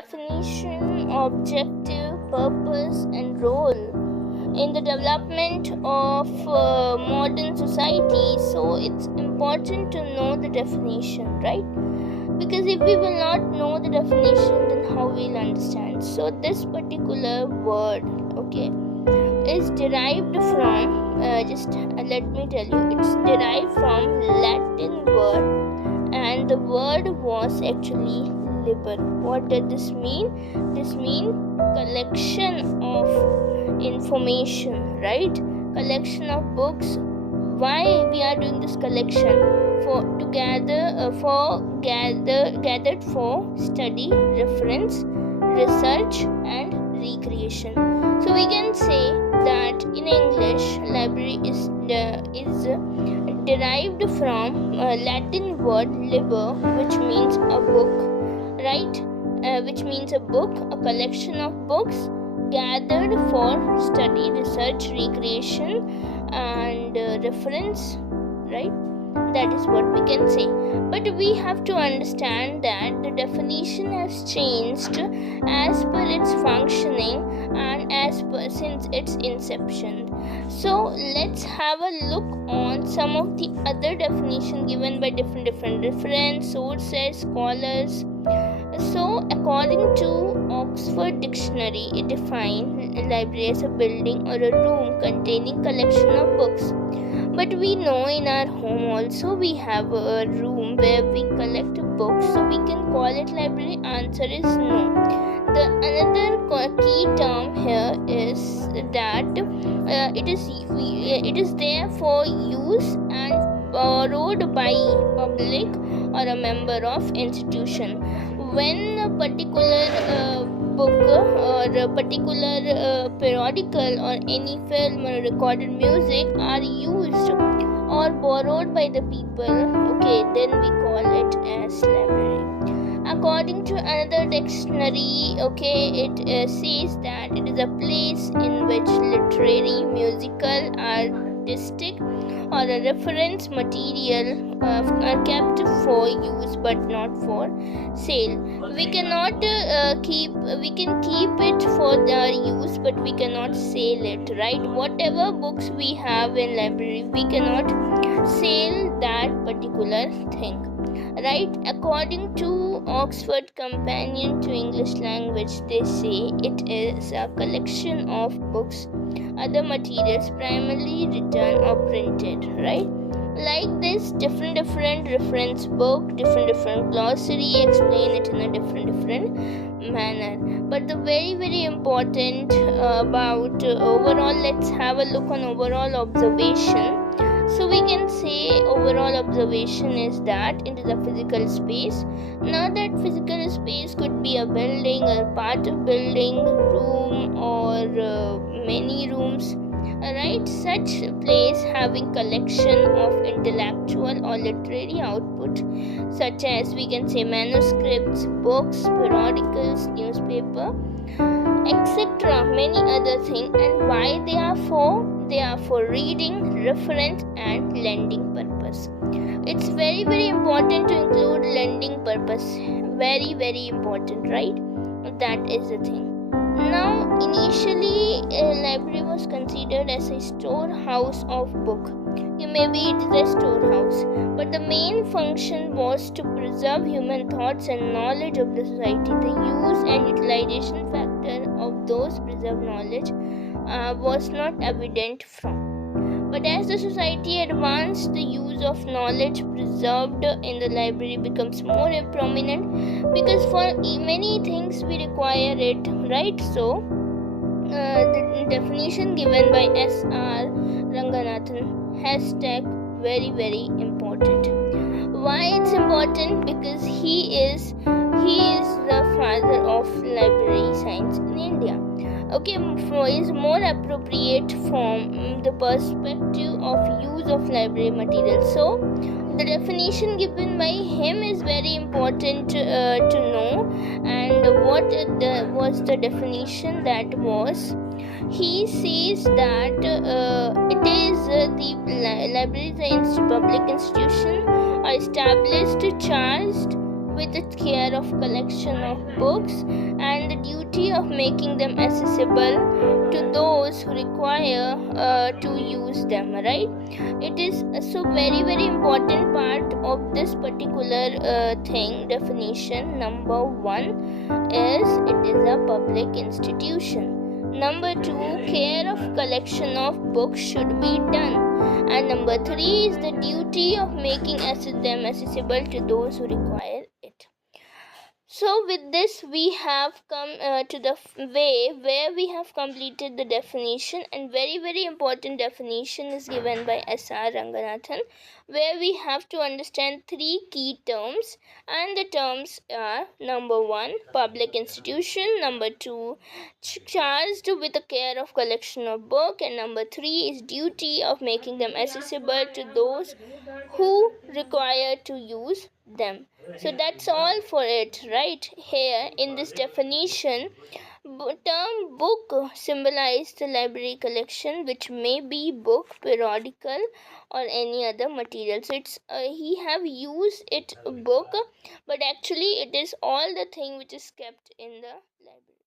definition, objective, purpose, and role in the development of modern society. So it's important to know the definition, right? Because if we will not know the definition, then how we'll understand? So this particular word, okay, is derived from let me tell you, it's derived from Latin word, and the word was actually liber. What does this mean? This means collection of information, right? Collection of books. Why we are doing this collection? Gathered for study, reference, research, and recreation. So we can say that in English, library is derived from Latin word liber, which means a book, right? Which means a book, a collection of books gathered for study, research, recreation, and reference, right? That is what we can say. But we have to understand that the definition has changed as per its functioning and since its inception. So let's have a look on some of the other definition given by different reference sources, scholars. So according to Oxford Dictionary, it defines library as a building or a room containing collection of books. But we know in our home also we have a room where we collect books, so we can call it library. Answer is no. The another key term here is that it is there for use and borrowed by public or a member of institution. When a particular book or a particular periodical or any film or recorded music are used or borrowed by the people, okay, then we call it as library. According to another dictionary, okay, it says that it is a place in which literary, musical, artistic, or a reference material are kept for use but not for sale. We can keep it for their use, but we cannot sell it, right? Whatever books we have in library, we cannot sell that particular thing, right? According to Oxford Companion to English Language, they say it is a collection of books, other materials primarily written or printed, right? Like this, different reference book, different glossary explain it in a different manner. But the very important about overall, let's have a look on overall observation. So we can say overall observation is that it is a physical space. Now that physical space could be a building or part of building, room or many rooms, right? Such place having collection of intellectual or literary output, such as we can say manuscripts, books, periodicals, newspaper, etc. Many other things. And why they are for? They are for reading, reference, and lending purpose. It's very important to include lending purpose. Very important, right? That is the thing. Now, initially, a library was considered as a storehouse of book. Maybe it is a storehouse, but the main function was to preserve human thoughts and knowledge of the society. The use and utilization factor of those preserved knowledge was not evident from. But as the society advanced, the use of knowledge preserved in the library becomes more prominent, because for many things we require it, right? So the definition given by S.R. Ranganathan, hashtag very important. Why it's important? Because he is the father of library science in India. Okay, is more appropriate from the perspective of use of library material. So the definition given by him is very important to know. And what was the definition? That was, he says that it is the library is a public institution or established, charged with the care of collection of books and the duty of making them accessible to those who require to use them, right? It is so very very important part of this particular thing. Definition number 1 is it is a public institution. Number 2, care of collection of books should be done. And number 3 is the duty of making them accessible to those who require it. So with this we have come to the way where we have completed the definition, and very very important definition is given by S.R. Ranganathan, where we have to understand 3 key terms, and the terms are number 1 public institution, number 2 charged with the care of collection of book, and number 3 is duty of making them accessible to those who require to use them. So that's all for it right here. In this definition, term book symbolize the library collection, which may be book, periodical, or any other material. So it's he have used it book, but actually it is all the thing which is kept in the library.